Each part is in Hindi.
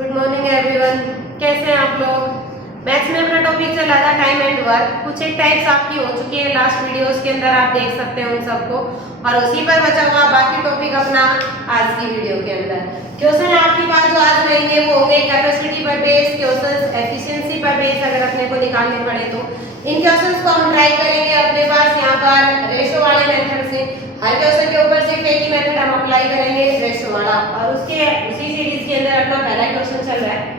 Good morning everyone. कैसे हैं आप लोग? मैथ्स में अपना टॉपिक चला था टाइम एंड वर्क। कुछ एक टाइप्स आपकी हो चुकी है लास्ट वीडियोस के अंदर, आप देख सकते हैं उन सबको, और उसी पर बचा हुआ बाकी टॉपिक अपना आज की वीडियो के अंदर। क्वेश्चन आपके पास जो आज रहेंगे वो होंगे कैपेसिटी पर बेस क्वेश्चन, एफिशिएंसी पर बेस अगर अपने को निकालने पड़े तो इन क्वेश्चंस को हम ट्राई करेंगे अपने पास यहाँ पर रेशो वाले मेथड से। हर क्वेश्चन के ऊपर सिर्फ एक ही मेथड हम अप्लाई करेंगे, रेशो वाला, और उसके उसी सीरीज के अंदर अपना पहला क्वेश्चन चल रहा है।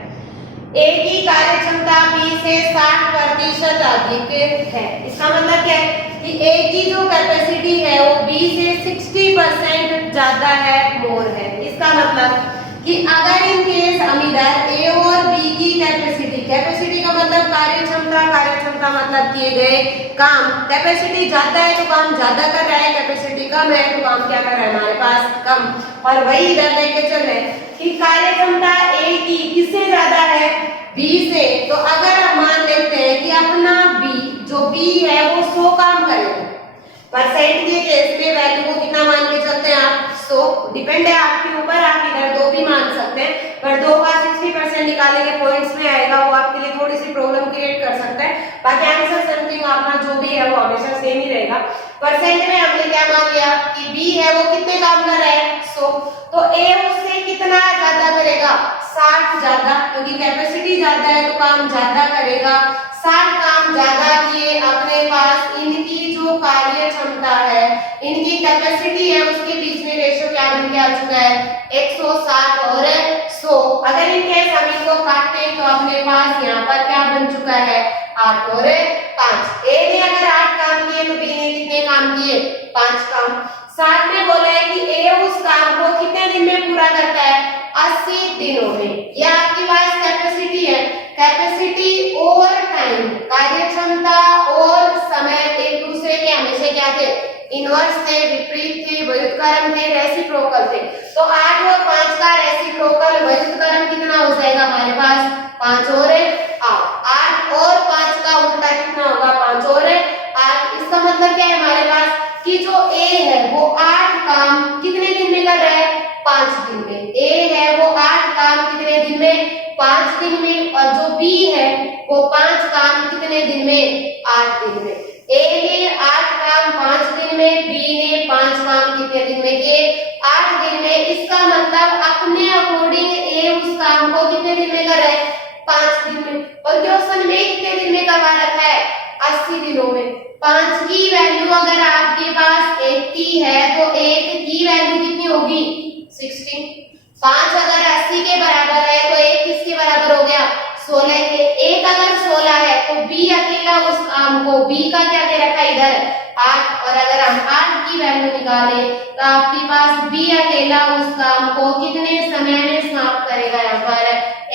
ए की कार्य क्षमता बी से 60% अधिक है। इसका मतलब क्या है कि ए की जो कैपेसिटी है वो बी से 60% ज्यादा है, मोर है। इसका मतलब कि अगर इन केस हम इधर ए और बी की कैपेसिटी का मतलब कार्य क्षमता मतलब किए गए काम। कैपेसिटी ज्यादा है तो काम ज्यादा कर रहा है, कैपेसिटी कम है तो काम क्या कर रहा है हमारे पास, कम। और वही इधर लेके चल रहे हैं कि कार्य क्षमता ए की किससे ज्यादा है, बी से। तो अगर हम मान लेते हैं कि अपना बी जो बी है वो 100 काम करेगा, परसेंट के केस में वैल्यू को कितना मान के चलते हैं आप, 100। डिपेंड है आपके ऊपर, आप इधर 2 भी मान सकते हैं, पर 2 का 60% निकालेंगे पॉइंट्स में आएगा, वो आपके लिए थोड़ी सी प्रॉब्लम क्रिएट कर सकता है। बाकी आंसर समथिंग आपका जो भी है वो हमेशा सेम ही रहेगा। परसेंट में हमने क्या मान लिया कि बी है वो कितने काम कर रहा है, 100, तो ए उससे कितना ज्यादा करेगा, 60 ज्यादा, क्योंकि कैपेसिटी ज्यादा है तो काम ज्यादा करेगा। 60 काम ज्यादा किए, अपने पास इनकी जो कार्य क्षमता है, इनकी कैपेसिटी है, उसके बीच में रेशो क्या बन के आ चुका है, 160 और 100। अगर इनके हम इनको काटते हैं तो अपने पास यहाँ पर क्या बन चुका है, 8 और 5। ए ने अगर 8 काम किए तो बी ने कितने काम किए, 5 काम। साथ में बोला है कि ए उस काम को कितने दिन में पूरा करता है, 80 दिनों में। यह आपके पास कैपेसिटी है। कैपेसिटी और टाइम, कार्य क्षमता और समय एक दूसरे के हमेशा क्या थे, इनवर्स थे, विपरीत थे, व्युत्क्रम थे, रेसिप्रोकल थे। तो 8 और 5 का रेसिप्रोकल व्युत्क्रम कितना हो जाएगा हमारे पास, 5 और 8। 8 और 5 का उल्टा कितना होगा, 5 और 8। इसका मतलब क्या है हमारे पास कि जो ए है वो 8 काम कितने दिन में कर रहा है, 5 दिन में। ए है वो 8 काम कितने दिन में, 5 दिन में। और जो बी है वो 5 काम कितने दिन में, 8 दिन में। ए ने 8 काम 5 दिन में, बी ने 5 काम कितने दिन में किए, 8 दिन में। इसका मतलब अपने अकॉर्डिंग ए उस काम को कितने दिन में कर रहा है, 5 दिन में। और क्वेश्चन में कितने दिन में करवा रखा है, 80 दिनों में। 5 की वैल्यू अगर आपके पास 80 है तो 1 की वैल्यू कितनी होगी, 16। 5 अगर 80 के बराबर है तो 1 किसके बराबर हो गया, 16 के। 1 अगर 16 है तो बी अकेला उस काम को, बी का क्या दे रखा है इधर, 8। और अगर हम 8 की वैल्यू निकालें तो आपके पास बी अकेला उस काम को कितने समय में समाप्त करेगा, यहाँ पर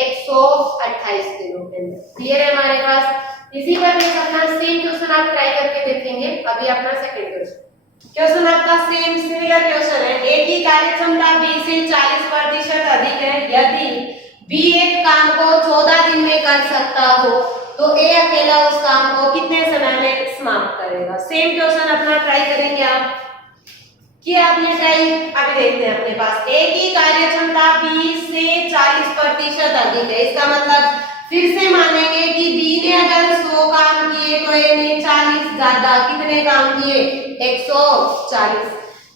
128 दिनों के अंदर। क्लियर है हमारे पास। इसी पर बेस अपना सेम क्वेश्चन आप ट्राई करके देखेंगे। अभी अपना सेकंड क्वेश्चन आपका सेम सिमिलर क्वेश्चन है। ए की कार्य क्षमता बी से 40% अधिक है। यदि बी एक काम को 14 दिन में कर सकता हो तो ए अकेला उस काम को कितने समय में समाप्त करेगा। सेम क्वेश्चन अपना ट्राई करेंगे आप, किया आपने ट्राई। अभी देखते हैं अपने पास ए की कार्य क्षमता बी से 40% अधिक है। इसका मतलब फिर से मानेंगे कि बी ने अगर 100 काम किए तो ए ने 40 ज्यादा, कितने काम किए, 140।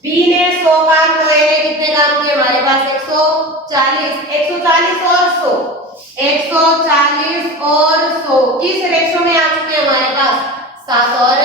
बी ने 100 काम तो ए ने कितने काम किए, हमारे पास 140। 140 और 100, 140 और 100 किस रेशो में आ चुके हैं हमारे पास, 7 और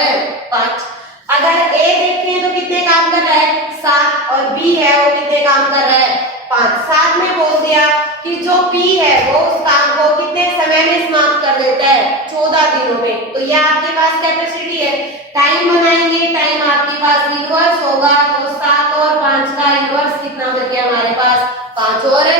5। अगर ए देखें तो कितने काम कर रहा है, 7, और बी है वो कितने काम कर रहा है, 5। साथ में बोल दिया कि जो बी है वो उस काम को कितने समय में समाप्त कर देता है, 14 दिनों में। तो यह आपके पास कैपेसिटी है। टाइम बनाएंगे, टाइम आपके पास इनवर्स होगा, तो 7 और 5 का इनवर्स कितना बन गया हमारे पास, 5 और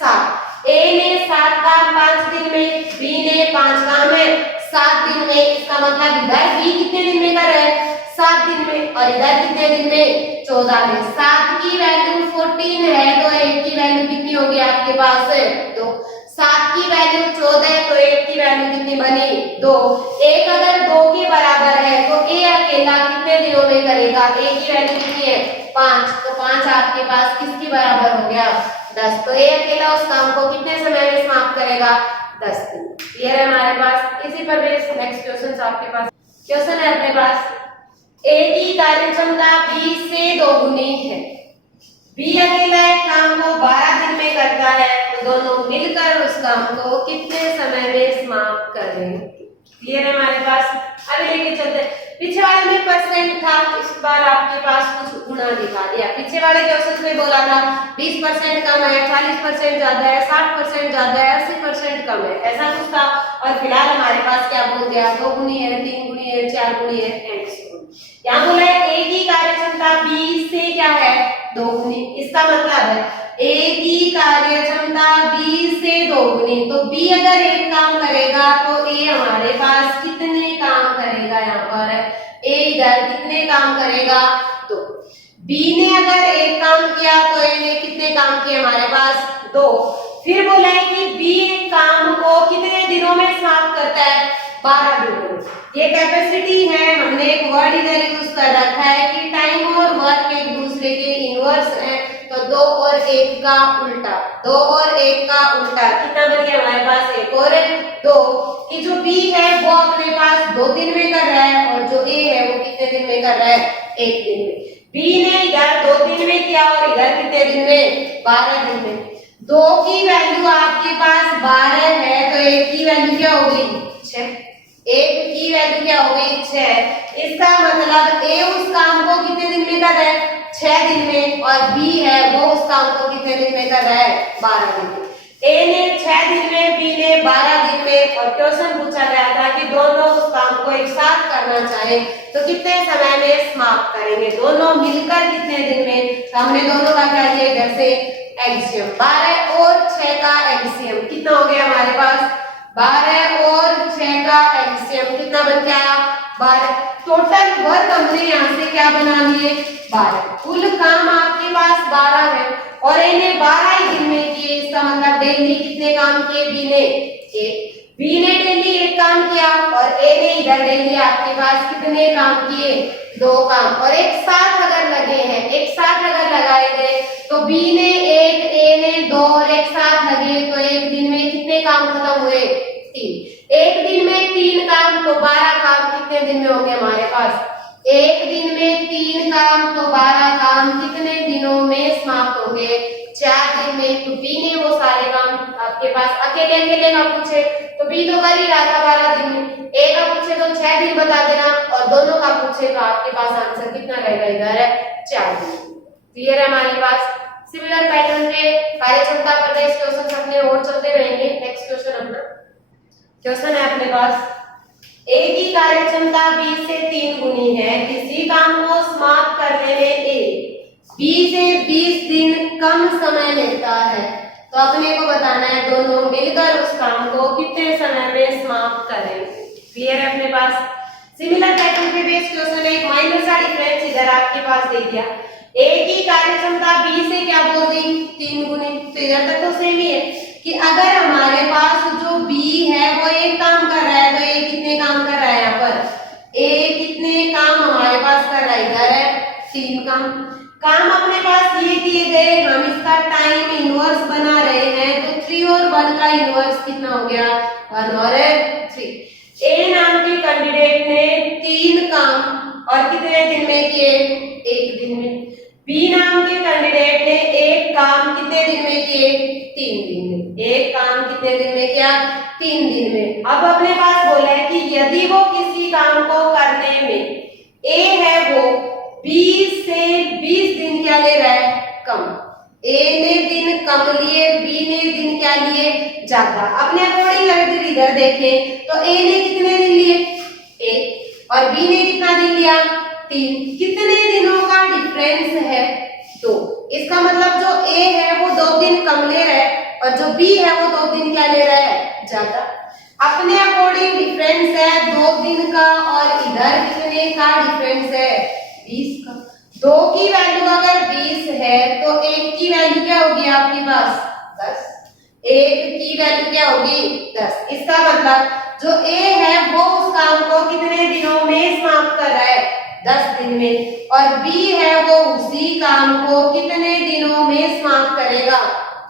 7। ए ने 7 काम 5 दिन में, बी ने 5 काम है 7 दिन में। इसका मतलब इधर बी कितने दिन में कर रहा है, 7 दिन में, और इधर कितने दिन में, 14 में। 7 की वैल्यू 14 है तो 8 की वैल्यू कितनी होगी आपके पास, 2। 7 की वैल्यू 14 है तो 8 की वैल्यू कितनी बनी, 2। 1 अगर 2 के बराबर है तो ए अकेला कितने दिनों में करेगा, ए की वैल्यू कितनी है, 5। तो 5 आपके पास किसके बराबर हो गया, 10। तो ए अकेला उस काम को कितने समय में करेगा 10 दिन। क्लियर है हमारे पास। इसी पर बेस नेक्स्ट क्वेश्चन आपके पास क्वेश्चन है अपने पास, ए की कार्य क्षमता बी से दोगुनी है। बी अकेला एक काम को 12 दिन में करता है, तो दोनों मिलकर उस काम को कितने समय में समाप्त करेंगे। क्लियर है हमारे पास। अभी लेके चलते, पीछे वाले में परसेंट था, इस बार आपके पास कुछ गुना दिखा दिया। पीछे वाले क्वेश्चन में बोला था 20% कम है, 40% ज्यादा है, 60% ज्यादा है, 80% कम है, ऐसा कुछ था। और फिलहाल हमारे पास क्या बोल दिया, 2 गुनी है, 3 गुनी है, 4 गुनी है एंड सो ऑन। यहाँ बोला है ए की कार्य क्षमता बी से क्या है, 2 गुनी। इसका मतलब है ए की कार्य क्षमता बी से 2 गुनी, तो बी अगर एक काम करेगा तो ए हमारे पास कितने काम करेगा। यहाँ पर ए इधर कितने काम करेगा, तो बी ने अगर एक काम किया तो ए ने कितने काम किए हमारे पास, 2। फिर बोला है कि बी एक काम को कितने दिनों में समाप्त करता है, 12 दिनों में। ये कैपेसिटी है, हमने एक वर्ड इधर यूज कर रखा है कि टाइम और वर्क एक दूसरे के इनवर्स है, तो 2 और 1 का उल्टा, 2 और 1 का उल्टा कितना बन गया हमारे पास, 1 और 2। कि जो बी है वो अपने पास 2 दिन में कर रहा है और जो ए है वो कितने दिन में कर रहा है, 1 दिन में। बी ने इधर 2 दिन में किया और इधर कितने दिन में, 12 दिन में। 2 की वैल्यू आपके पास 12 है, तो 1 की वैल्यू क्या होगी, 6। 1 की वैल्यू क्या होगी, 6। इसका मतलब ए उस काम को कितने दिन में कर रहा है, 6 दिन में, और बी है वो उस काम को कितने दिन में कर रहा है, 12 दिन में। ए ने 6 दिन में, बी ने 12 दिन में। और क्वेश्चन पूछा गया था कि दोनों उस काम को एक साथ करना चाहे तो कितने समय में समाप्त करेंगे, दोनों मिलकर कितने दिन में। तो हमने दोनों का क्या किया, इधर से एलसीएम 12 और 6 का एलसीएम कितना हो गया हमारे पास, 12 और 6 का एलसीएम कितना बन के आया, 12। टोटल वर्क हमने यहाँ से क्या बना लिए, 12। कुल काम आपके पास 12 है और इन्हें 12 ही दिन में किए। इसका मतलब डेली कितने काम किए, बी ने 1। बी ने डेली 1 काम किया और ए ने इधर डेली आपके पास कितने काम किए, 2 काम। और एक साथ अगर लगे हैं, एक साथ अगर लगाए गए तो बी ने 1, ए ने 2 और एक साथ लगे तो एक दिन में कितने काम खत्म हुए, 3। एक दिन में 3 काम, तो 12 काम कितने दिन में होंगे हमारे पास, एक दिन में 3 काम, तो 12 काम कितने दिनों में समाप्त होंगे, 4 दिन में। तो बी ने वो सारे काम आपके पास अकेले अकेले का पूछे तो बी तो कर ही रहा था 12 दिन में, ए का पूछे तो 6 दिन बता देना, और दोनों का पूछे तो आपके पास आंसर कितना रहेगा, इधर है 4 दिन। क्लियर है हमारे पास। सिमिलर पैटर्न पे कार्य क्षमता पर बेस्ड क्वेश्चन अपने और चलते रहेंगे। नेक्स्ट क्वेश्चन अपना क्वेश्चन है अपने पास, ए की कार्य क्षमता बी से 3 गुनी है, किसी काम को समाप्त करने में ए बी से 20 दिन कम समय लेता है, तो अपने को बताना है दोनों मिलकर उस काम को कितने समय में समाप्त करें। क्लियर है अपने पास। सिमिलर पैटर्न पे बेस्ड क्वेश्चन है, एक माइनर सा डिफरेंस इधर आपके पास दे दिया। ए की कार्य क्षमता बी से क्या बोल दी, 3 गुनी, तो इधर तक तो सेम ही है कि अगर हमारे पास जो बी है वो एक काम कर रहा है तो ए कितने काम कर रहा है, यहाँ पर ए कितने काम हमारे पास कर रहा है, इधर है 3 काम अपने पास ये किए गए। हम इसका टाइम इनवर्स बना रहे हैं तो 3 और 1 का इनवर्स कितना हो गया, 1 और 3। ए नाम के कैंडिडेट ने 3 काम और कितने दिन में किए, 1 दिन में। बी नाम के कैंडिडेट ने 1 काम कितने दिन में किए, 3 दिन में। 1 काम कितने दिन में किया, 3 दिन में। अब अपने पास बोला है कि यदि वो किसी काम को करने में ए है वो 20 से 20 दिन क्या ले रहा है, कम। ए ने दिन कम लिए, बी ने दिन क्या लिए, ज्यादा। अपने अकॉर्डिंग अगर इधर देखें तो ए ने कितने दिन लिए, 1, और बी ने कितना दिन लिया, 3। कितने दिनों का डिफरेंस है, 2। इसका मतलब जो ए है वो 2 दिन कम ले रहा है और जो बी है वो 2 दिन क्या ले रहा है, ज्यादा। अपने अकॉर्डिंग डिफरेंस है 2 दिन का और इधर कितने का डिफरेंस है, 20 का। 2 की वैल्यू अगर 20 है तो 1 की वैल्यू क्या होगी आपके पास, 10। 1 की वैल्यू क्या होगी, 10। इसका मतलब जो ए है वो उस काम को कितने दिनों में समाप्त कर रहा है, 10 दिन में, और बी है वो उसी काम को कितने दिनों में समाप्त करेगा,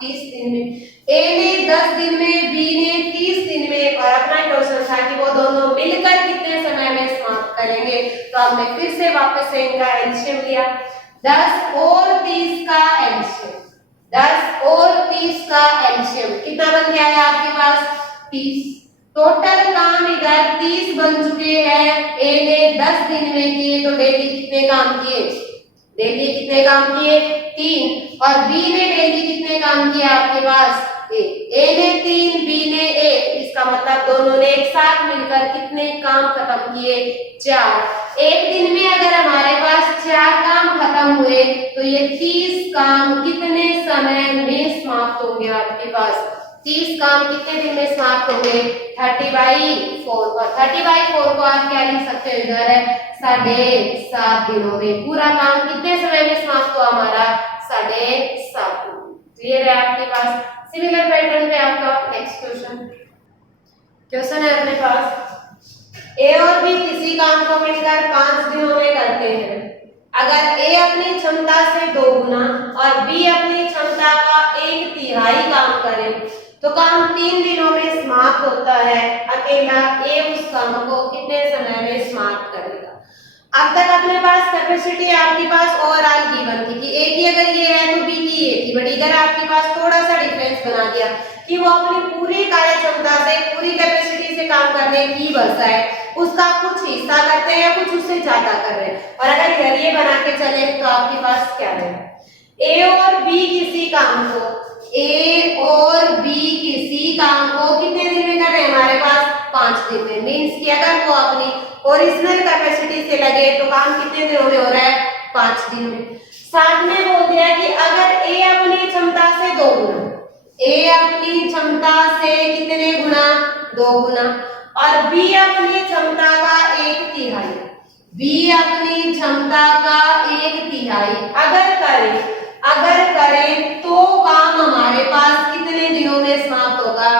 30 दिन में। ए ने 10 दिन में, बी ने 30 दिन में, और अपना क्वेश्चन था कि वो दोनों मिलकर कितने समय में समाप्त करेंगे। तो हमने फिर से वापस से इनका एलसीएम लिया, 10 और 30 का एलसीएम, 10 और 30 का एलसीएम कितना बन गया है आपके पास 30। टोटल काम इधर 30 बन चुके हैं। ए ने 10 दिन में किए तो डेली कितने काम किए, डेली कितने काम किए 3, और बी ने डेली कितने काम किए आपके पास ए ने 3, बी ने 1, इसका मतलब दोनों ने एक साथ मिलकर कितने काम खत्म किए 4। एक दिन में अगर हमारे पास 4 काम खत्म हुए तो ये 30 काम कितने समय में समाप्त होंगे आपके पास, 30 काम कितने दिन में समाप्त होंगे 30/4, और 30/4 को आप क्या लिख सकते हो इधर है 7.5 दिनों में। पूरा काम कितने समय में समाप्त हुआ हमारा 7.5 दिन। क्लियर है आपके पास। सिमिलर पैटर्न पे आपका नेक्स्ट क्वेश्चन है अपने पास, ए और बी किसी काम को मिलकर 5 दिनों में करते हैं। अगर ए अपनी क्षमता से 2 गुना और बी अपनी क्षमता का 1/3 काम करे तो काम 3 दिनों में समाप्त होता है। अकेला ए उस काम को कितने समय में समाप्त करेगा। अब तक अपने पास कैपेसिटी आपके पास ओवरऑल गिवन थी कि ए की अगर ये है तो बी की ये थी, बट इधर आपके पास थोड़ा सा डिफरेंस बना दिया कि वो अपनी पूरी कार्य क्षमता से, पूरी कैपेसिटी से काम करने की बजाय उसका कुछ हिस्सा करते हैं या कुछ उससे ज्यादा कर रहे हैं। और अगर इधर ये बना के चले तो आपके पास क्या है, ए और बी किसी काम को, ए और बी किसी काम को कितने दिन में कर रहे हैं हमारे पास 5 दिन में। मींस कि अगर वो अपनी ओरिजिनल कैपेसिटी से लगे तो काम कितने दिनों में हो रहा है 5 दिन में। साथ में बोल दिया कि अगर ए अपनी क्षमता से 2 गुना, ए अपनी क्षमता से कितने गुना 2 गुना, और बी अपनी क्षमता का 1/3, बी अपनी क्षमता का 1/3 अगर करें तो काम हमारे पास कितने दिनों में समाप्त होगा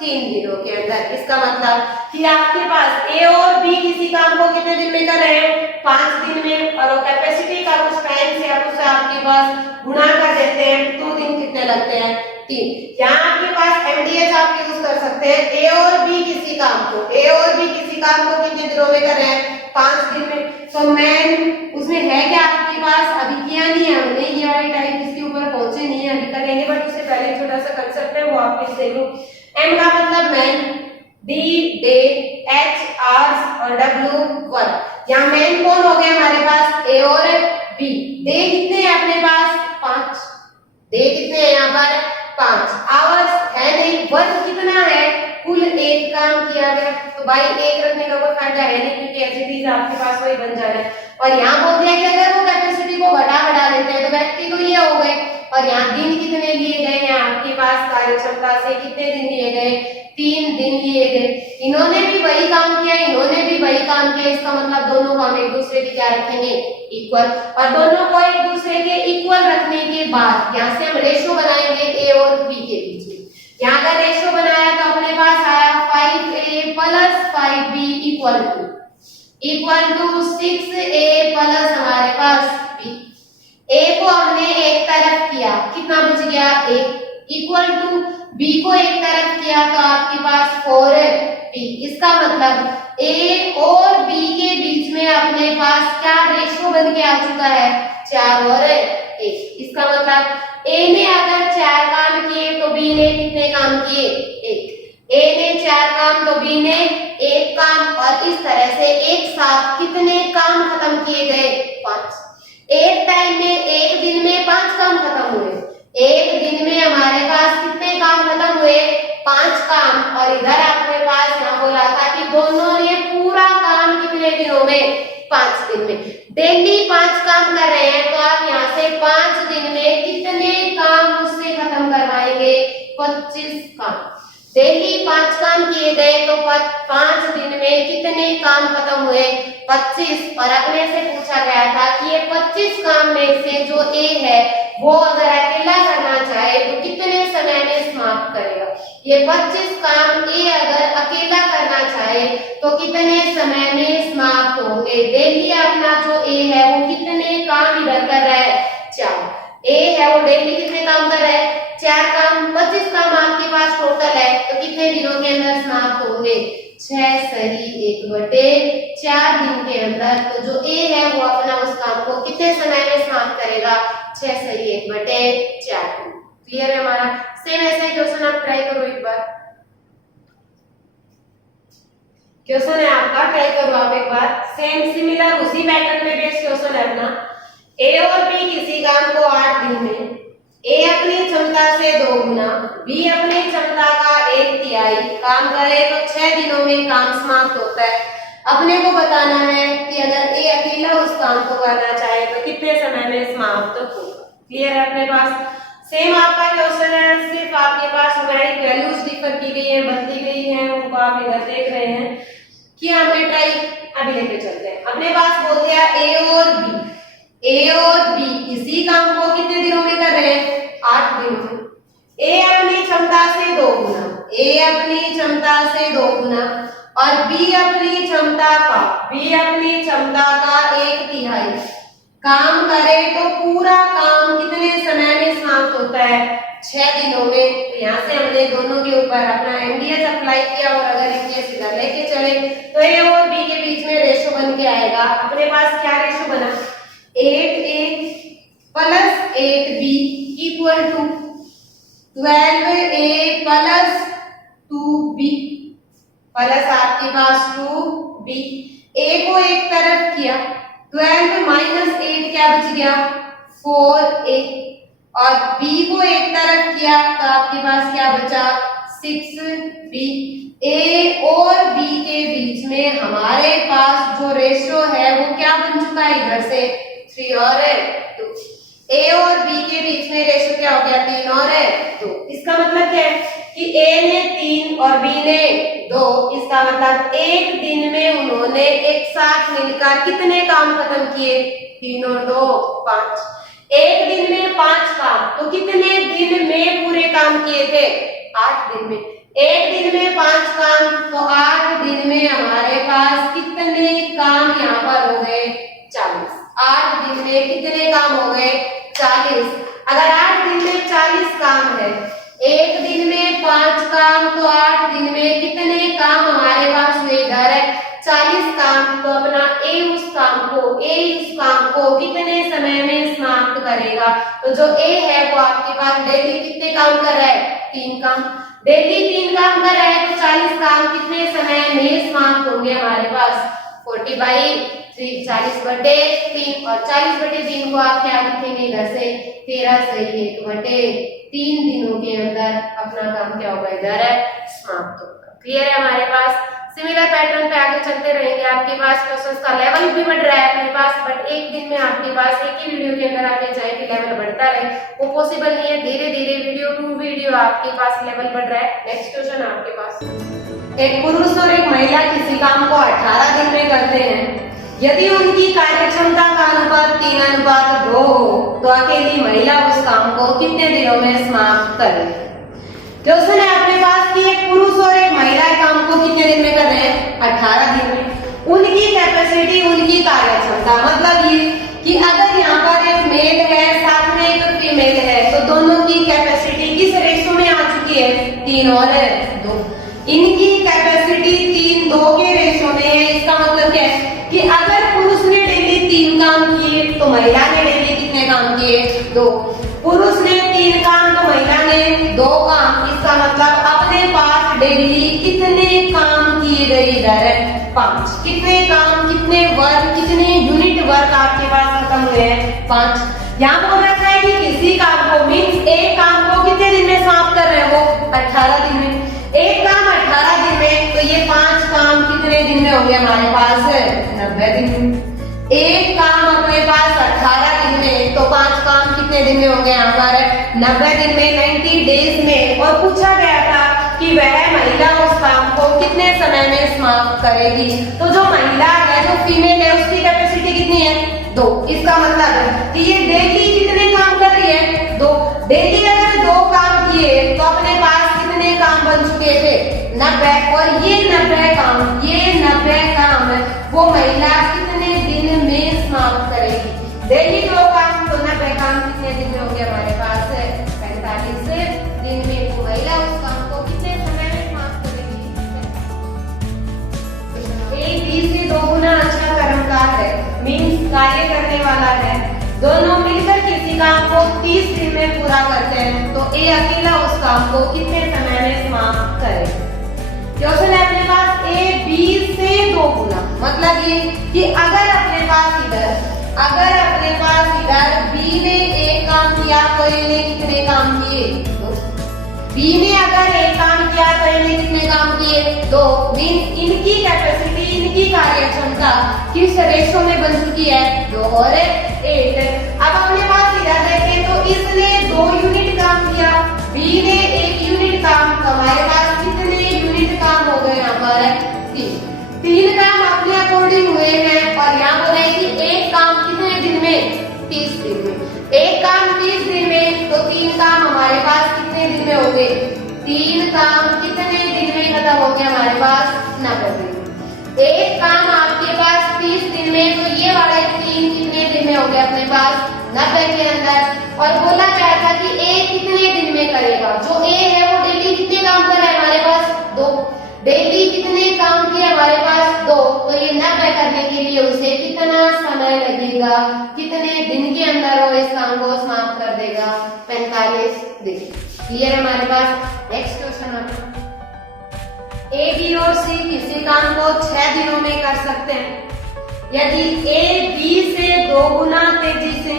3 दिनों के अंदर। इसका मतलब कि आपके पास ए और बी किसी काम को कितने दिन में कर रहे हैं 5 दिन में, और वो कैपेसिटी का कुछ टाइम से आप उससे आपके पास गुणा कर देते हैं तो दिन कितने लगते हैं 3। यहाँ आपके पास एमडीएच आप यूज कर सकते हैं। ए और बी किसी काम को, ए और बी किसी काम को कितने दिनों में कर रहे हैं 5 दिन में। तो मैन उसमें है क्या आपके पास, अभी किया नहीं है हमने, ये वाली टाइप इसके ऊपर पहुंचे नहीं है, अभी करेंगे, बट उससे पहले छोटा सा कंसेप्ट है वो आप प्लीज देखो। एम का मतलब man, D day, H hours और डब्ल्यू वर्क। यहाँ मैन कौन हो गए हमारे पास ए और बी, डे कितने हैं अपने पास 5, डे कितने हैं यहाँ पर 5, आवर्स है नहीं, वर्क कितना है कुल 1 काम किया गया, तो भाई 1 रखने का कोई फायदा है नहीं क्योंकि एज इट इज आपके पास वही बन जा रहा है। और यहाँ बोल दिया कि अगर वो कैपेसिटी को बढ़ा लेते हैं तो व्यक्ति तो ये हो गए, और यहाँ दिन कितने लिए गए हैं आपके पास कार्य क्षमता से कितने दिन लिए गए 3 दिन लिए गए। इन्होंने भी वही काम किया, इन्होंने भी वही काम किया, इसका मतलब दोनों को हम एक दूसरे के क्या रखेंगे इक्वल, और दोनों को एक दूसरे के इक्वल रखने के बाद यहाँ से हम रेशो बनाएंगे ए और बी के बीच में। यहाँ का रेशो बनाया तो अपने पास आया 5a + 5b equal to 6a plus हमारे पास b। a को हमने एक तरफ किया, कितना बच गया 1, इक्वल टू b को एक तरफ किया तो आपके पास 4b। इसका मतलब a और b के बीच में अपने पास क्या रेशो बन के आ चुका है 4 और 1। इसका मतलब a ने अगर 4 काम किए तो b ने कितने काम किए 1, a ने 4 काम तो b ने 1 काम, और इस तरह से एक साथ कितने काम खत्म किए गए 5। एक टाइम में एक दिन में 5 काम खत्म हुए, एक दिन में हमारे पास कितने काम खत्म हुए 5 काम। और इधर आपके पास यहाँ बोला था कि दोनों ने पूरा काम कितने दिनों में 5 दिन में। डेली 5 काम कर रहे हैं तो आप यहाँ से 5 दिन में कितने काम उससे खत्म करवाएंगे 25 काम। डेली 5 काम किए गए तो 5 दिन में कितने काम खत्म हुए 25। और अपने से पूछा गया था कि ये 25 काम में से जो ए है वो अगर अकेला करना चाहे तो कितने समय में समाप्त करेगा। ये 25 काम ए अगर अकेला करना चाहे तो कितने समय में समाप्त होंगे। डेली अपना जो ए है वो कितने काम इधर कर रहा है 4। ए है वो डेली कितने काम कर रहा है 4 काम, 25 काम आप कितने दिनों के अंदर समाप्त होंगे? 6 सही 1/4 दिन के अंदर। तो जो ए है वो अपना उस काम को कितने समय में समाप्त करेगा? 6 सही 1/4 दिन। क्लियर है हमारा? सेम ऐसा ही क्वेश्चन आप ट्राई करो एक बार। क्वेश्चन है आपका, ट्राई करो आप एक बार। सेम सिमिलर उसी पैटर्न में बेस्ड क्वेश्चन है अपना। ए और बी किसी काम को 8 दिन में, ए अपनी क्षमता से 2 गुना, बी अपनी क्षमता का 1/3 काम करे तो 6 दिनों में काम समाप्त होता है। अपने को बताना है कि अगर ए अकेला उस काम को करना चाहे तो कितने समय में समाप्त होगा। क्लियर है अपने पास? सेम आपका क्वेश्चन है, सिर्फ आपके पास न्यूमेरिक वैल्यूज डिफर की गई है, बदली गई है, उनको आप इधर देख रहे हैं कि हमने ट्राई। अभी लेके चलते हैं। अपने पास बोल दिया ए और बी इसी काम को कितने दिनों में कर रहे हैं? 8 दिनों में। ए अपनी क्षमता से 2 गुना, ए अपनी क्षमता से 2 गुना और बी अपनी क्षमता का 1/3 काम करे तो पूरा काम कितने समय में समाप्त होता है? 6 दिनों में। तो यहाँ से हमने दोनों के ऊपर अपना एमडीएच अप्लाई किया और अगर इनके सीधा लेके चले तो ए और बी के बीच में रेशो बन के आएगा। अपने पास क्या रेशो बना? 8a plus 8b equal to 12a plus 2b plus आपके पास 2b। a को एक तरफ किया, 12 माइनस 8 क्या बच गया? 4a और b को एक तरफ किया तो आपके पास क्या बचा? 6b। a और b के बीच में हमारे पास जो रेशो है वो क्या बन चुका है? इधर से 3 और 2। a और b के बीच में रेशो क्या हो गया? 3 और 2। इसका मतलब क्या है कि a ने 3 और b ने 2। इसका मतलब एक दिन में उन्होंने एक साथ मिलकर कितने काम खत्म किए? 3 और 2 5। एक दिन में 5 काम, तो कितने दिन में पूरे काम किए थे? 8 दिन में। एक दिन में 5 काम, तो 8 दिन में हमारे पास कितने काम यहाँ पर हो गए? 40। 8 दिन में कितने काम हो गए? 40। अगर 8 दिन में 40 काम है, एक दिन में 5 काम, तो 8 दिन में कितने काम हमारे पास हुए? इधर है 40 काम। तो अपना ए उस काम को कितने समय में समाप्त करेगा? तो जो ए है वो आपके पास डेली कितने काम कर रहा है? 3 काम। डेली 3 काम कर रहा है तो 40 काम कितने समय में समाप्त होंगे हमारे पास? 40/3 40/3 और 40/3 को आप क्या लिखेंगे? इधर से 13 सही 1/3 दिनों के अंदर अपना काम क्या होगा? इधर है समाप्त होगा। क्लियर है हमारे पास? सिमिलर पैटर्न पे आगे चलते रहेंगे। आपके पास क्वेश्चंस का लेवल भी बढ़ रहा है अपने पास, बट एक दिन में आपके पास एक ही वीडियो के अंदर आपके चाहे कि लेवल बढ़ता रहे वो पॉसिबल नहीं है। धीरे धीरे वीडियो टू वीडियो आपके पास लेवल बढ़ रहा है। नेक्स्ट क्वेश्चन आपके पास, एक पुरुष और एक महिला किसी काम को 18 दिन में करते हैं। यदि उनकी कार्यक्षमता का अनुपात 3:2 हो तो अकेली महिला उस काम को कितने दिनों में समाप्त करेगी? क्वेश्चन है अपने पास कि एक पुरुष और एक महिला काम को कितने दिन में कर रहे हैं? 18 दिन में। उनकी कैपेसिटी, उनकी कार्यक्षमता, मतलब ये कि अगर यहाँ पर एक मेल है साथ में एक फीमेल है तो दोनों की कैपेसिटी किस रेशो में आ चुकी है? 3 और 2। इनकी कैपेसिटी 3:2 के रेशो में है। इसका मतलब क्या है कि अगर पुरुष ने डेली 3 काम किए तो महिला ने डेली कितने काम किए? 2। पुरुष ने 3 काम तो महिला ने 2 काम। इसका मतलब अपने पास डेली कितने काम किए गए? इधर है 5। कितने काम, कितने वर्क, कितने यूनिट वर्क आपके पास खत्म हुए हैं? 5। यहाँ बोल रखा है कि किसी काम को मीन्स एक काम को कितने दिन में समाप्त कर रहे हैं? वो 18 दिन में। एक काम 18 दिन में, तो ये 5 काम कितने दिन में होंगे हमारे पास? 90 दिन में। एक काम अपने पास 18 दिन में, तो 5 काम कितने दिन में होंगे यहाँ पर? 90 दिन में, 90 डेज में। और पूछा गया था कि वह महिला उस काम को कितने समय में समाप्त करेगी। तो जो महिला है, जो फीमेल है, उसकी कैपेसिटी कितनी है? 2। इसका मतलब है कि ये डेली कितने काम कर रही है? 2। डेली अगर 2 काम किए तो अपने पास कितने काम बन चुके थे? 90। और ये 90 काम वो महिला कितने दिन में समाप्त करेगी? डेली 2 काम, तो 90 काम कितने दिन में होंगे हमारे पास? 45 दिन में। वो महिला उस काम को कितने समय में समाप्त वाला है, दोनों मिलकर किसी काम को 30 दिन में पूरा करते हैं, तो ए अकेला उस काम को कितने समय में समाप्त करे। क्वेश्चन है अपने पास ए बी से 2 गुना, मतलब ये कि अगर अपने पास इधर बी ने एक काम किया तो इन्हें कितने काम किए, बी ने अगर एक काम किया तो इन्हें कितने काम किए, 2। मीन्स इनकी कैपेसिटी, इनकी कार्य क्षमता किस रेशो में बन चुकी है, 2 और 8। अब अपने पास इधर देखें तो इसने 2 यूनिट काम किया, बी ने 1 यूनिट काम, तो हमारे पास कितने यूनिट काम हो गए यहाँ पर, 3 काम अपने अकॉर्डिंग हुए हैं। और यहाँ बोल रहे हैं कि एक काम कितने दिन में, 30 दिन में। एक काम 30 दिन में, तो 3 काम हमारे पास कितने दिन में हो गए, 3 काम कितने दिन में खत्म हो गया हमारे पास, 90 दिन। एक काम आपके पास 30 दिन में, तो ये वाले 3 कितने दिन में हो गए अपने पास, 90 के अंदर। और बोला गया था कि ए कितने दिन में करेगा, जो ए है वो डेली कितने काम कर रहा है हमारे पास, 2। डेली कितने काम किए हमारे पास, 2, तो ये 90 करने के लिए उसे कितना समय लगेगा, कितने दिन के अंदर वो इस काम को समाप्त कर देगा, 45 दिन। क्लियर है हमारे पास। नेक्स्ट क्वेश्चन, ए बी और सी किसी काम को 6 दिनों में कर सकते हैं। यदि ए बी से 2 गुना तेजी से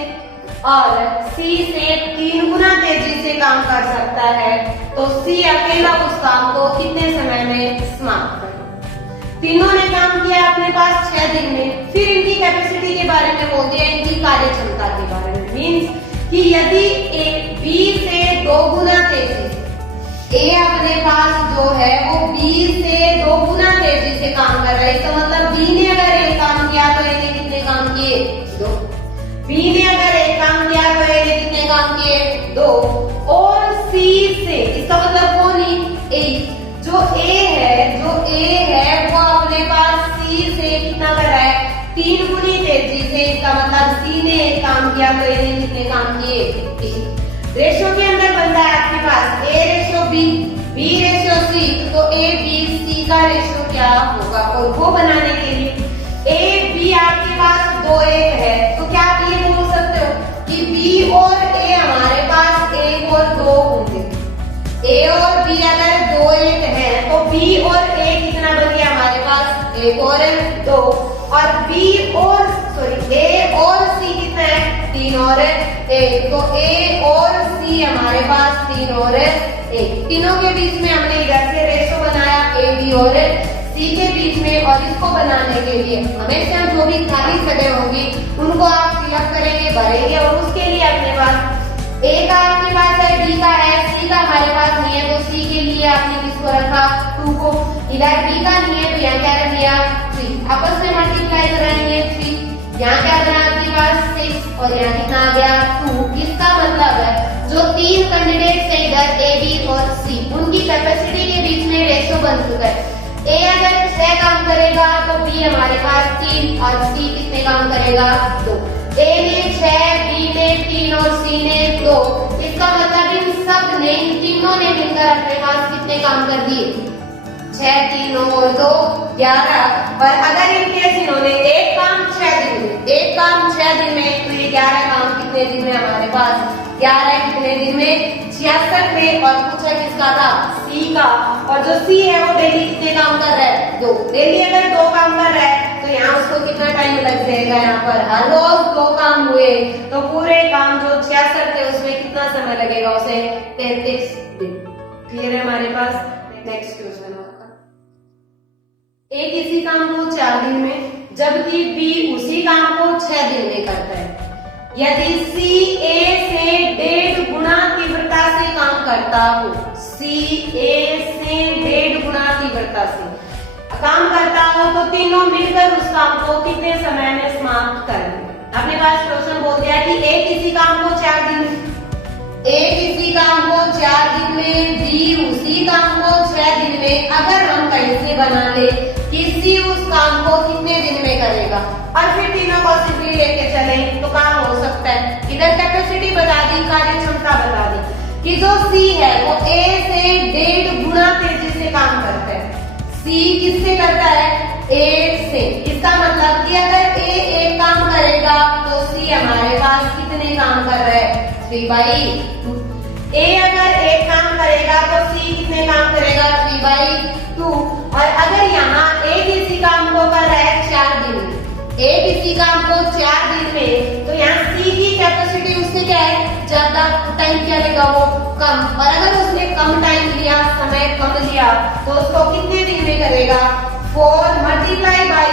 और सी से 3 गुना तेजी से काम कर सकता है, तो सी अकेला उस काम को कितने समय में समाप्त करेगा। तीनों ने काम किया अपने पास 6 दिन में। फिर इनकी कैपेसिटी के बारे में बोल दिया, इनकी कार्य क्षमता के बारे में। मीन्स कि यदि ए बी से 2 गुना तेजी से, ए अपने पास जो है वो बी से 2 गुना तेजी से काम कर रहा है, तो मतलब बी ने अगर एक काम किया तो इन्हें कितने काम किए, 2। बी ने अगर एक काम किया तो इन्हें कितने काम किए, 2। और सी से, इसका मतलब कौन है, ए। जो ए है वो अपने पास सी से कितना कर रहा है, 3 गुनी तेजी से। इसका मतलब सी ने एक काम किया तो इन्हें कितने काम किए, 3। रेशो के अंदर बनता है आपके पास ए रेशो बी, बी रेशो सी, तो ए बी सी का रेशो क्या होगा। और वो बनाने के लिए ए बी आपके पास 2 1 है, तो क्या आप ये बोल सकते हो कि बी और ए हमारे पास 1 और 2 होंगे। ए और बी अगर 2 1 है तो बी और ए कितना बन गया हमारे पास, 1 और 2। और बी और ए और सी कितना है, 3 और 1, तो ए और सी हमारे पास 3 और 1। तीनों के बीच में हमने इधर से रेशो बनाया ए बी और सी के बीच में। और इसको बनाने के लिए हमेशा जो भी खाली जगह होगी उनको आप फिलअप करेंगे, भरेंगे। और उसके लिए अपने पास ए का आपके पास है, बी का है, सी का हमारे पास नहीं है, तो सी के लिए आपने किसको रखा, 2 को। इधर बी का नहीं है तो यहाँ क्या रख दिया, 3। आपस में मल्टीप्लाई कराएंगे 3, यहाँ क्या बना आपके पास 6 और यहाँ कितना आ गया 2। इसका मतलब है जो 3 कैंडिडेट है इधर ए बी और सी, उनकी कैपेसिटी के बीच में रेशो बन चुका है। ए अगर 6 काम करेगा तो बी हमारे पास 3 और सी कितने काम करेगा, 2। ए ने 6, बी ने 3 और सी ने 2। इसका मतलब इन सब ने, इन तीनों ने मिलकर अपने पास कितने काम कर दिए, 6 3 और 2 11। पर अगर इनकेस इन्होंने एक काम 6 दिन में, एक काम 6 दिन में, तो ये 11 काम कितने दिन में हमारे पास, 11 कितने दिन में, 66 में। और पूछा किसका था, सी का। और जो सी है वो डेली कितने काम कर रहा है, 2। डेली अगर 2 काम कर रहा है तो यहाँ उसको कितना टाइम लग जाएगा, यहाँ पर हर रोज 2 काम हुए तो पूरे काम जो 66 थे उसमें कितना समय लगेगा, उसे 33 दिन। क्लियर है हमारे पास। नेक्स्ट क्वेश्चन आपका, ए किसी काम को 4 दिन में जबकि बी उसी काम को 6 दिन में करता है। यदि सी ए से 1.5 गुना तीव्रता से काम करता हो, सी ए से 1.5 गुना तीव्रता से काम करता हो, तो तीनों मिलकर उस काम को कितने समय में समाप्त करेंगे। अपने पास क्वेश्चन बोल दिया कि ए किसी काम को 4 दिन में, ए किसी काम को 4 दिन में, बी उसी काम को 6 दिन में। अगर हम कहीं से बना ले कि सी उस काम को कितने दिन में करेगा और फिर तीनों पॉसिबली लेके चले तो काम हो सकता है। इधर कैपेसिटी बता दी, कार्य क्षमता बता दी कि जो सी है वो ए से 1.5 गुना तेजी से काम करता है। सी किससे करता है, ए से। इसका मतलब कि अगर ए एक काम करेगा तो सी 3/2। ए अगर एक काम करेगा तो सी कितने काम करेगा 3/2। और अगर यहाँ ए किसी काम को कर रहा है 4 दिन में, ए किसी काम को 4 दिन में, तो यहाँ सी की कैपेसिटी उससे क्या है, ज्यादा टाइम क्या लेगा वो कम। और अगर उसने कम टाइम लिया, समय कम लिया, तो उसको कितने दिन में करेगा 4 मल्टीप्लाई बाई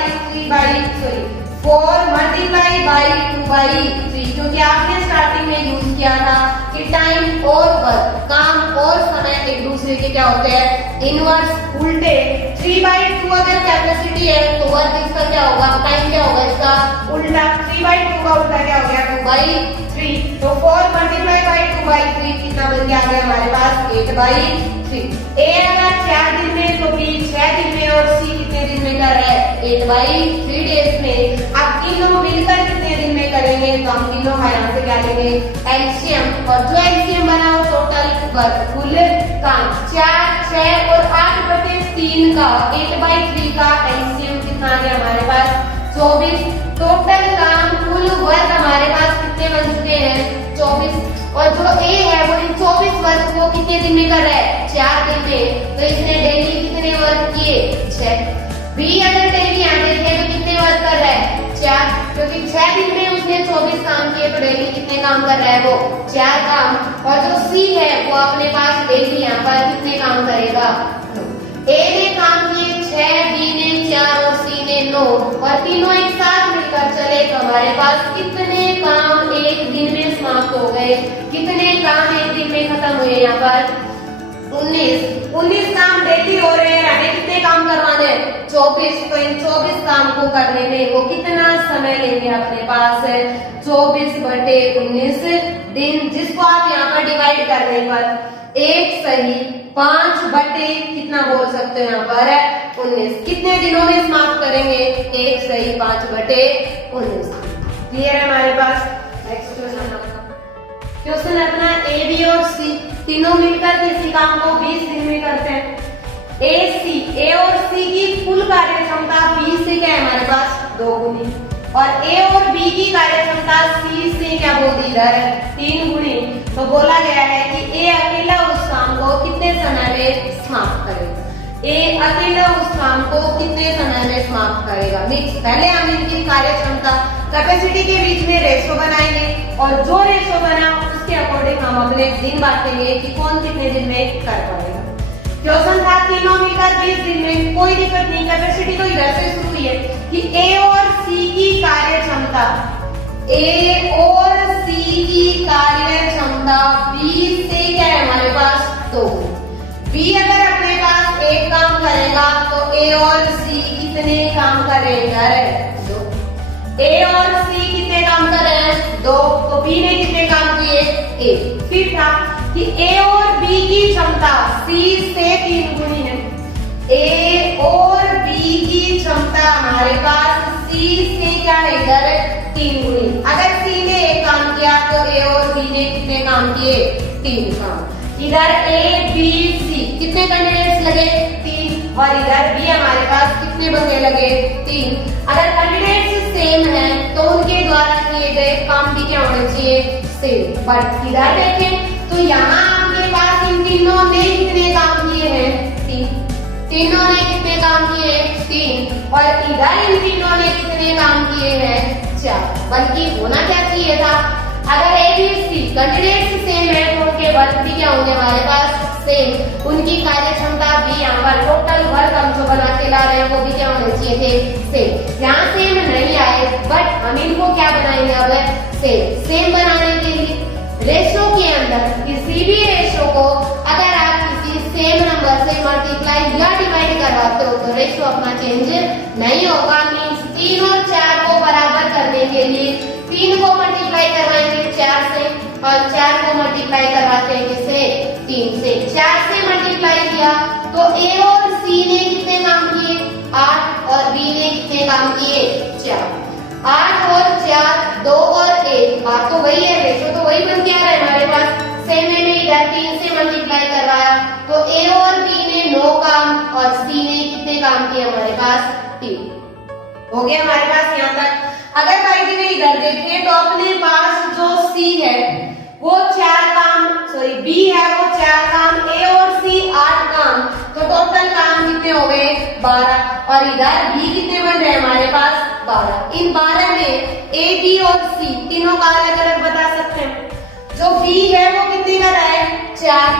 2/3, क्योंकि आपने स्टार्टिंग में यूज किया था कि टाइम और वर्क, काम और समय एक दूसरे के क्या होते हैं, इनवर्स, उल्टे। 3/2 अगर कैपेसिटी है तो वर्क इसका क्या होगा, टाइम क्या होगा इसका उल्टा। 3/2 का उल्टा क्या हो गया 2/3। तो 4 मल्टीप्लाई बाई 2/3 कितना बन गया हमारे पास 8/3। ए अगर 4 दिन में तो बी 6 दिन में, और सी कितने दिन में कर रहा है 8/3 डेज में। अब तीनों मिलकर कितने दिन में करेंगे, तो हम तीनों यहाँ से क्या लेंगे एलसीएम, और जो एलसीएम बना वो टोटल वर्क, कुल काम 4, 6 और 8/3 का 8/3 का एलसीएम कितना आ गया हमारे पास 24। टोटल काम कुल वर्क हमारे पास कितने बन चुके हैं 24। और जो ए है वो इन 24 वर्क को कितने दिन में कर रहा है 4 दिन में, तो इसने डेली कितने वर्क किए 6। बी अगर डेली यहाँ देखे तो कितने वर्क कर रहा है 4, क्योंकि 6 दिन में उसने 24 काम किए, तो डेली कितने काम कर रहा है वो 4 काम। और जो सी है वो अपने पास डेली यहाँ पर कितने काम करेगा, ए ने काम किए 6, बी ने 4 और सी ने 9, और तीनों एक साथ मिलकर चले तो हमारे पास कितने काम एक दिन में समाप्त हो गए, कितने काम एक दिन में खत्म हुए यहाँ पर 19 काम डेली हो रहे हैं, हमें कितने काम करवाने हैं 24। तो इन 24 काम को करने में वो कितना समय लेंगे अपने पास 24/19 दिन, जिसको आप यहाँ पर डिवाइड करने पर 1 सही 5 बटे कितना बोल सकते हो यहाँ पर 19, कितने दिनों में समाप्त करेंगे 1 सही 5/19। क्लियर है हमारे पास। नेक्स्ट क्वेश्चन अपना ए बी और सी तीनों मिलकर किसी काम को 20 दिन में करते हैं। ए और सी की कुल कार्य क्षमता 20 से क्या है हमारे पास 2 गुनी, और ए और बी की कार्य क्षमता सी से क्या बोल दी इधर 3 गुनी। तो बोला गया है कि ए अकेला उस काम को कितने समय में समाप्त करेगा, ए अकेला उस काम को कितने समय में समाप्त करेगा। मिक्स पहले हम इनकी कार्य क्षमता कैपेसिटी के बीच में रेशो बनाएंगे, और जो रेशो बना उसके अकॉर्डिंग हम अपने दिन बांटेंगे कि कौन कितने दिन में कर पाएगा। क्वेश्चन था तीनों मिलकर 20 दिन में, कोई दिक्कत नहीं, कैपेसिटी तो इधर से शुरू हुई है कि ए और सी की कार्य क्षमता, ए और सी की कार्य क्षमता 20 से क्या है हमारे पास 2। बी अगर अपने पास एक काम करेगा तो ए और सी कितने काम करेगा 2। ए और सी कितने काम कर रहे हैं 2, तो बी ने कितने काम किए 1। फिर था कि ए और बी की क्षमता सी से 3 गुनी है, ए और बी की क्षमता हमारे पास सी से क्या है इधर 3 गुनी। अगर सी ने एक काम किया तो ए और बी ने कितने काम किए 3 काम। इधर ए बी सी कितने कैंडिडेट्स लगे 3, और इधर बी हमारे पास कितने बंदे लगे 3। अगर कैंडिडेट्स सेम है तो उनके द्वारा किए गए काम भी क्या होने चाहिए सेम। बट इधर देखें तो यहाँ आपके पास इन तीनों ने कितने काम किए हैं 3, तीनों ने कितने काम किए हैं 3, और इधर इन तीनों ने कितने काम किए हैं 4। बल्कि होना क्या चाहिए था, अगर A B C candidates same है तो उनके वर्क भी क्या होंगे हमारे पास सेम, उनकी कार्य क्षमता भी यहाँ पर टोटल वर्क हम जो बना के ला रहे हैं वो भी क्या होने चाहिए थे सेम। यहाँ सेम नहीं आए, बट हम इनको क्या बनाएंगे अब सेम बनाने के लिए रेशो के अंदर किसी भी रेशो को अगर आप किसी सेम नंबर से मल्टीप्लाई या डिवाइड करवाते हो तो रेशो अपना चेंज नहीं होगा। मीन्स 3 और 4 को बराबर करने के लिए 3 को मल्टीप्लाई करवाएंगे 4 से, और 4 को मल्टीप्लाई करवाते हैं किससे 3 से। 4 से मल्टीप्लाई किया तो ए और सी ने कितने काम किए 8, और बी ने कितने काम किए 4। 8 और 4 2 और 1, बात तो वही है, रेशो तो वही बन गया है हमारे पास। सेम में इधर 3 से मल्टीप्लाई करवाया तो ए और बी ने 9 काम और सी ने कितने काम किए हमारे पास 3। हो गया हमारे पास यहाँ तक। अगर बाई द वे इधर देखें तो अपने पास जो सी है वो 4 काम, सॉरी बी है वो 4 काम, ए और सी 8 काम, तो टोटल काम कितने हो गए 12। और इधर बी कितने बन रहे हैं हमारे पास 12। इन 12 में ए बी और सी तीनों का अलग अलग बता सकते हैं। जो बी है वो कितने कर रहा है 4,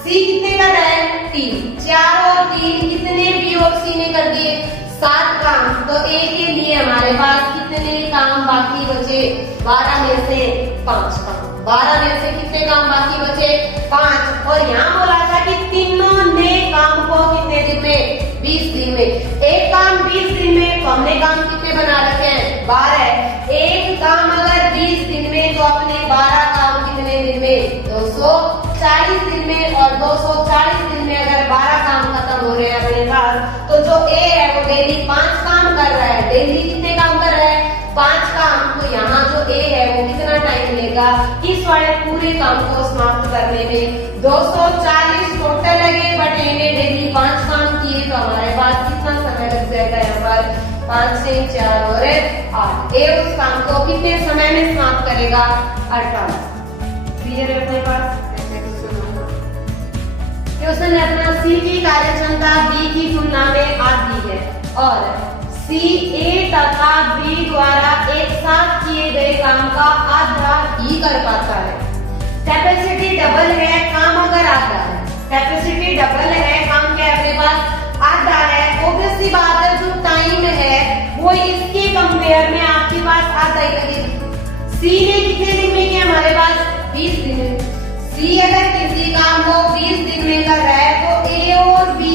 सी कितने कर रहा है 3, 4 और 3 कितने बी और सी ने कर दिए 7 काम। तो ए के लिए हमारे पास कितने काम बाकी बचे 12 में से 5 काम, 12 में से कितने काम बाकी बचे 5। और यहाँ बोला था कि तीनों ने काम को कितने दिन में 20 दिन में, एक काम 20 दिन में, तो हमने काम कितने बना रखे हैं 12। एक काम अगर 20 दिन में तो अपने 12 काम कितने दिन में 240 दिन में, और 240 दिन में अगर 12 काम खत्म हो रहे हैं अपने पास, तो जो ए है वो डेली 5 काम कर रहा है, डेली कितने काम कर रहा है 5 काम। तो यहाँ जो ए है वो कितना टाइम लेगा इस वाले पूरे काम को समाप्त करने में 240 टोटल लगे, बट इन्हें डेली 5 काम किए, तो हमारे पास कितना समय लग जाएगा यहाँ पर 5 से 4 और 8। ए उस काम को कितने समय में समाप्त करेगा 18। क्लियर है अपने पास। क्वेश्चन है अपना सी की कार्य क्षमता बी की तुलना में आधी है और सी ए तथा बी द्वारा एक साथ किए गए काम का आधा ही कर पाता है। कैपेसिटी डबल है, काम अगर आधा है, कैपेसिटी डबल है, काम क्या अपने पास आधा है, ऑब्वियस सी बात है जो टाइम है वो इसके कंपेयर में आपके पास आधा ही लगेगा। सी ने कितने दिन में किया हमारे पास 20 दिन में। सी अगर किसी काम को 20 दिन में कर रहा है तो ए और बी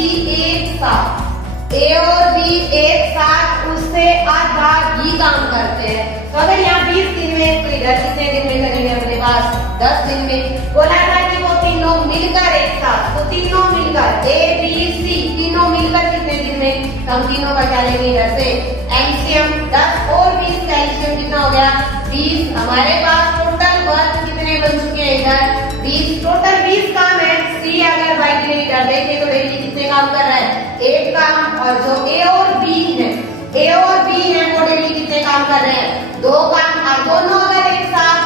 एक साथ उससे आधा ही काम करते हैं। तो अगर यहाँ 20 दिन में, तो इधर कितने दिन में करेंगे अपने पास 10 दिन में। बोला था कि वो तीनों मिलकर एक साथ, तो तीनों मिलकर ए बी सी तीनों मिलकर कितने दिन में, हम तीनों का क्या लेंगे इधर से एलसीएम 10 और 20 का एलसीएम कितना हो गया 20। हमारे पास टोटल वर्क कितने बन चुके हैं इधर 20, टोटल 20 काम है। सी अगर बाई इधर देखें तो डेली कितने काम कर रहा है 1 काम, और जो ए और बी है वो डेली कितने काम कर रहे हैं 2 काम। और दोनों अगर एक साथ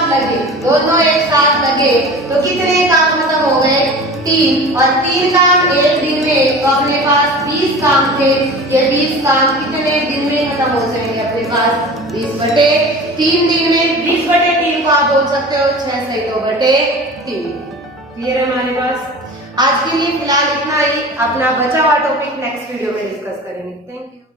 लगे तो कितने काम खत्म हो गए 3, और 3 काम एक दिन में, तो अपने पास 20 काम थे, ये 20 काम कितने दिन में खत्म हो जाएंगे अपने पास 20/3 दिन में। 20/3 को आप बोल सकते हो 6 से 2/3। क्लियर है हमारे पास। आज के लिए फिलहाल इतना ही, अपना बचा हुआ टॉपिक नेक्स्ट वीडियो में डिस्कस करेंगे। Thank you.